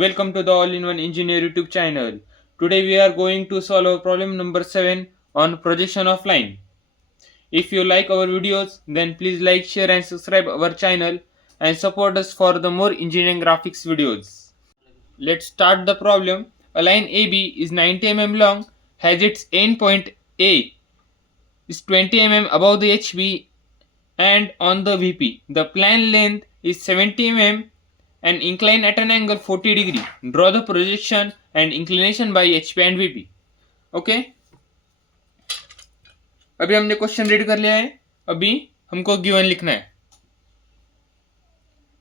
welcome to the All-in-One Engineer YouTube channel. Today we are going to solve our problem number 7 on projection of line. If you like our videos, then please like, share and subscribe our channel and support us for the more engineering graphics videos. Let's start the problem. A line AB is 90 mm long, has its end point A is 20 mm above the HB and on the VP. The plane length is 70 mm and incline at an angle 40 degree. Draw the projection and inclination by HP and VP. Okay, अभी हमने question read कर लिया है. अभी हमको given लिखना है.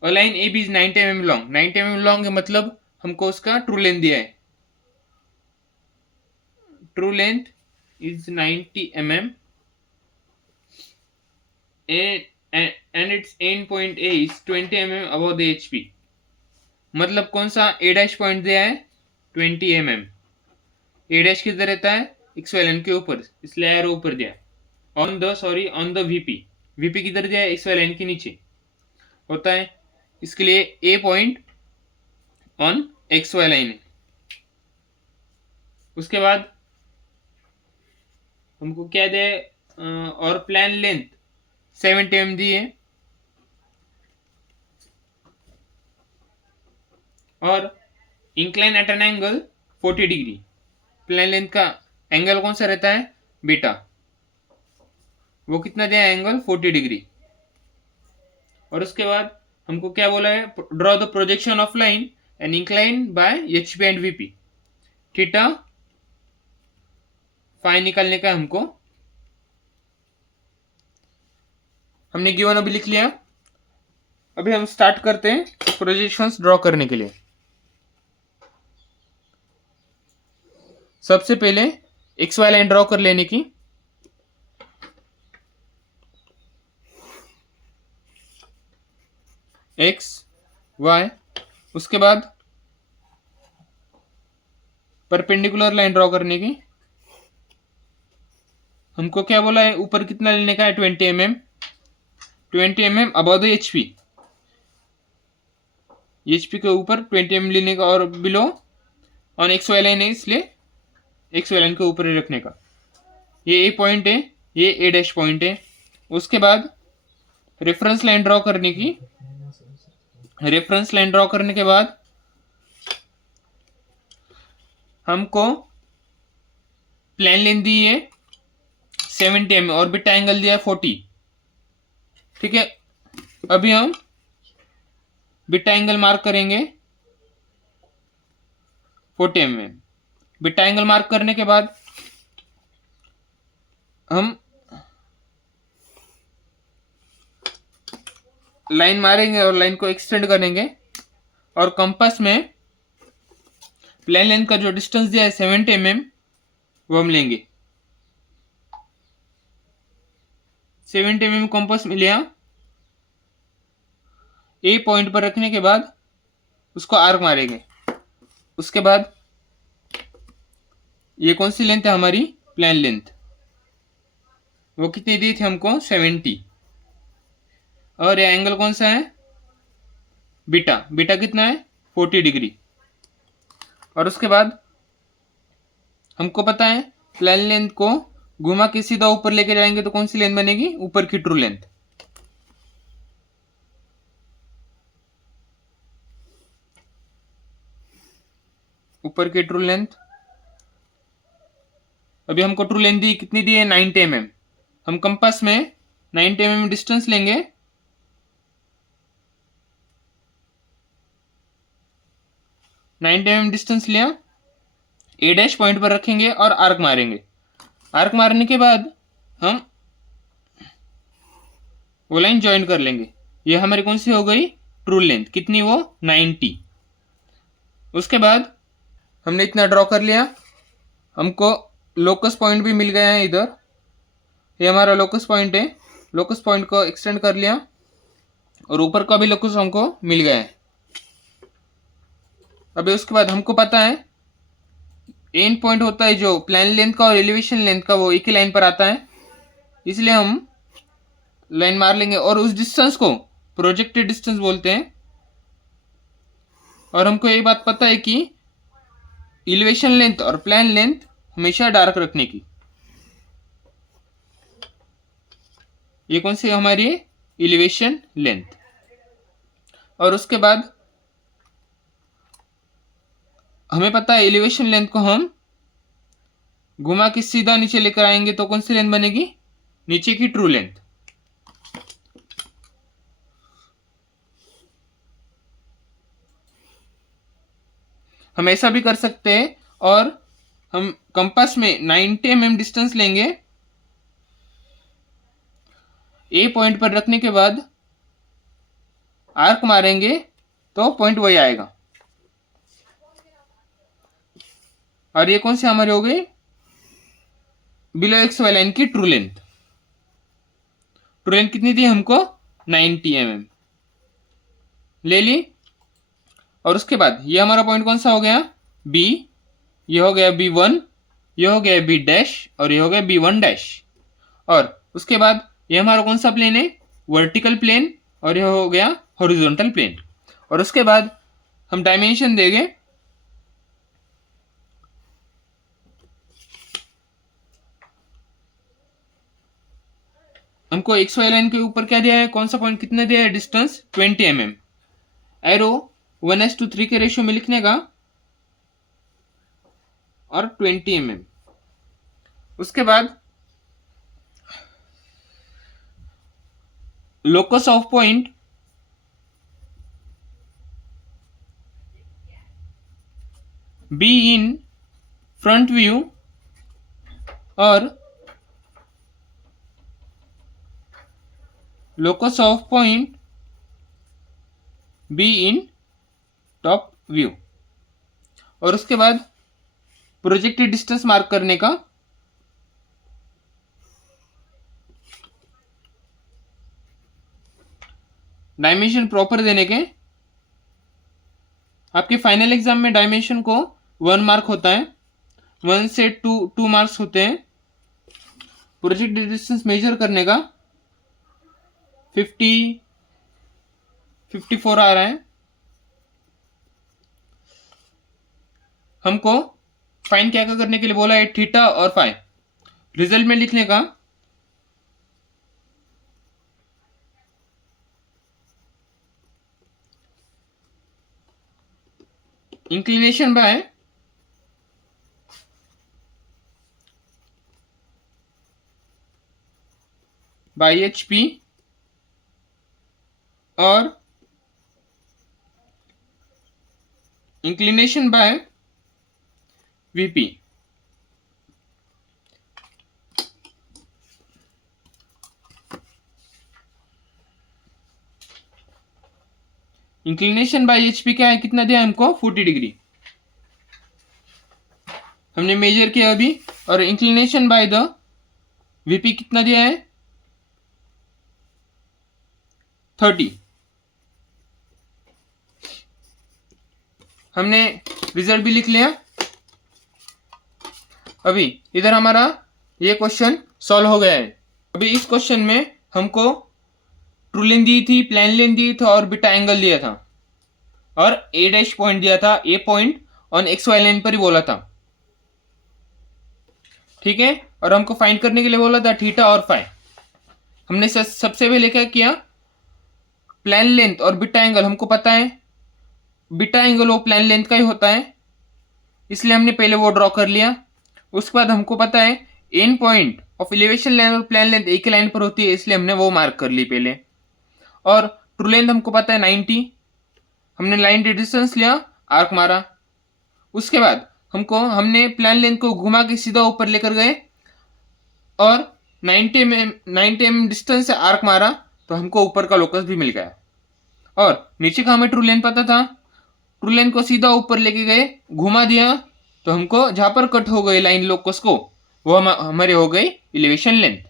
A line a b is 90 mm long. 90 mm long है मतलब हमको उसका ट्रू लेंथ दिया है. True length is 90 mm and its end point A is 20 mm above the HP. मतलब कौन सा ए डैश पॉइंट दिया है 20 mm. ए डैश किधर रहता है एक्सवाई लाइन के ऊपर, इसलिए एरो ऊपर दिया. On the VP. वीपी किधर दिया है एक्सवाई लाइन के नीचे होता है, इसके लिए ए पॉइंट ऑन एक्सवाई लाइन है. उसके बाद हमको क्या दे और प्लान लेंथ 70 mm दी है और incline at an angle 40 degree. Plane length का एंगल कौन सा रहता है बीटा, वो कितना दिया है एंगल 40 डिग्री. और उसके बाद हमको क्या बोला है, draw the projection of line and incline by HP and VP. Theta phi निकालने का हमको, हमने गिवन अभी लिख लिया. अभी हम स्टार्ट करते हैं प्रोजेक्शंस ड्रॉ करने के लिए. सबसे पहले एक्स वाई लाइन ड्रॉ कर लेने की. एक्स वाई, उसके बाद परपेंडिकुलर लाइन ड्रॉ करने की. हमको क्या बोला है, ऊपर कितना लेने का है 20 mm. 20 mm above the HP. HP के ऊपर 20 mm लेने का और below on x Y line है, इसलिए एक्स वाई लाइन के ऊपर ही रखने का. ये ए पॉइंट है, ये ए डैश पॉइंट है. उसके बाद रेफरेंस लाइन ड्रॉ करने की. रेफरेंस लाइन ड्रॉ करने के बाद हमको प्लेन लेंथ दी है 70 mm और बीटा एंगल दिया है 40. ठीक है, अभी हम बीटा एंगल मार्क करेंगे 40 mm. बीटा एंगल मार्क करने के बाद हम लाइन मारेंगे और लाइन को एक्सटेंड करेंगे और कंपास में प्लेन लेंथ का जो डिस्टेंस दिया है 70 mm वो हम लेंगे. 70 mm कंपास में लिया. ए पॉइंट पर रखने के बाद उसको आर्क मारेंगे. उसके बाद ये कौन सी लेंथ है हमारी प्लेन लेंथ, वो कितनी दी थी हमको 70. और ये एंगल कौन सा है बीटा. बीटा कितना है 40 डिग्री. और उसके बाद हमको पता है प्लेन लेंथ को घुमा के सीधा ऊपर लेके जाएंगे तो कौन सी लेंथ बनेगी, ऊपर की ट्रू लेंथ. ऊपर की ट्रू लेंथ. अभी हमको ट्रू लेंथ दी, कितनी दी है 90 mm. हम कंपास में 90 mm डिस्टेंस लेंगे. डिस्टेंस लिया, ए डैश पॉइंट पर रखेंगे और आर्क मारेंगे. आर्क मारने के बाद हम वो लाइन ज्वाइन कर लेंगे. ये हमारी कौन सी हो गई ट्रू लेंथ, कितनी वो 90. उसके बाद हमने इतना ड्रॉ कर लिया. हमको लोकस पॉइंट भी मिल गया है इधर. ये हमारा लोकस पॉइंट है. लोकस पॉइंट को एक्सटेंड कर लिया और ऊपर का भी लोकस हमको मिल गया है. अभी उसके बाद हमको पता है एंड पॉइंट होता है जो प्लेन लेंथ का और एलिवेशन लेंथ का, वो एक ही लाइन पर आता है, इसलिए हम लाइन मार लेंगे और उस डिस्टेंस को प्रोजेक्टेड डिस्टेंस बोलते हैं. और हमको ये बात पता है कि इलिवेशन लेंथ और प्लान लेंथ हमेशा डार्क रखने की। ये कौन सी हमारी है? Elevation length. और उसके बाद हमें पता है एलिवेशन लेंथ को हम घुमा के सीधा नीचे लेकर आएंगे तो कौन सी लेंथ बनेगी? नीचे की ट्रू लेंथ। हम ऐसा भी कर सकते हैं और हम कंपास में 90 mm डिस्टेंस लेंगे, ए पॉइंट पर रखने के बाद आर्क मारेंगे तो पॉइंट वही आएगा। और ये कौन सी हमारी हो गई? बिलो एक्स वाई लाइन की ट्रू लेंथ। ट्रू लेंथ कितनी दी हमको? 90 mm ले ली। और उसके बाद ये हमारा पॉइंट कौन सा हो गया? बी। ये हो गया B1, ये हो गया B डैश और ये हो गया B1 डैश। और उसके बाद ये हमारा कौन सा प्लेन है? Vertical plane. और ये हो गया हॉरिजॉन्टल प्लेन। और उसके बाद हम डायमेंशन देंगे, हमको एक्स वाई लाइन के ऊपर क्या दिया है? कौन सा पॉइंट कितने दिया है? Distance 20 mm। एरो 1:3 के रेशियो में लिखने का और 20 mm। उसके बाद locus of point B in front view और locus of point B in top view. और उसके बाद प्रोजेक्टेड डिस्टेंस मार्क करने का, डायमेंशन प्रॉपर देने के। आपके फाइनल एग्जाम में डायमेंशन को 1 मार्क होता है, 1 से 2 मार्क्स होते हैं। प्रोजेक्टेड डिस्टेंस मेजर करने का 54 आ रहा है। हमको फाइन क्या करने के लिए बोला है? थीटा और फाई। रिजल्ट में लिखने का इंक्लिनेशन बाय HP और inclination by VP। Inclination by HP क्या है? कितना दिया हमको? 40 डिग्री हमने मेजर किया अभी। और इंक्लिनेशन बाय द VP कितना दिया है? 30। हमने रिजल्ट भी लिख लिया। अभी इधर हमारा ये क्वेश्चन सॉल्व हो गया है। अभी इस क्वेश्चन में हमको ट्रू लेंथ दी थी, प्लान लेंथ दी था और बीटा एंगल दिया था और ए डैश पॉइंट दिया था। A point on x Y line पर ही बोला था, ठीक है। और हमको फाइंड करने के लिए बोला था थीटा और फाई। हमने सबसे पहले क्या किया? प्लान लेंथ और बीटा एंगल हमको पता है, बीटा एंगल वो प्लान लेंथ का ही होता है, इसलिए हमने पहले वो ड्रॉ कर लिया। उसके बाद हमको पता है and point of elevation line और प्लान लेंथ एक ही लाइन पर होती है, इसलिए हमने वो मार्क कर ली पहले। और ट्रू लेंथ हमको पता है 90, हमने लाइन डिस्टेंस लिया, आर्क मारा। उसके बाद हमने प्लान लेंथ को घुमा के सीधा ऊपर लेकर गए और 90 mm डिस्टेंस से आर्क मारा तो हमको ऊपर का लोकस भी मिल गया। और नीचे का हमें ट्रू लेंथ पता था, ट्रू लेंथ को सीधा ऊपर लेके गए, घुमा दिया तो हमको जहां पर कट हो गई लाइन लोकस को वो हमारे हो गई एलिवेशन लेंथ।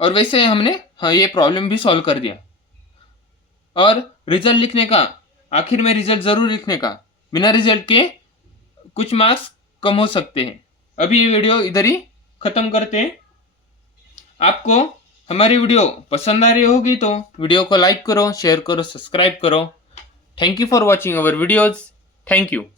और वैसे हमने ये प्रॉब्लम भी सॉल्व कर दिया। और रिजल्ट लिखने का, आखिर में रिजल्ट जरूर लिखने का, बिना रिजल्ट के कुछ मार्क्स कम हो सकते हैं। अभी ये वीडियो इधर ही खत्म करते हैं। आपको हमारी वीडियो पसंद आ रही होगी तो वीडियो को लाइक करो, शेयर करो, सब्सक्राइब करो। Thank you for watching our videos. Thank you.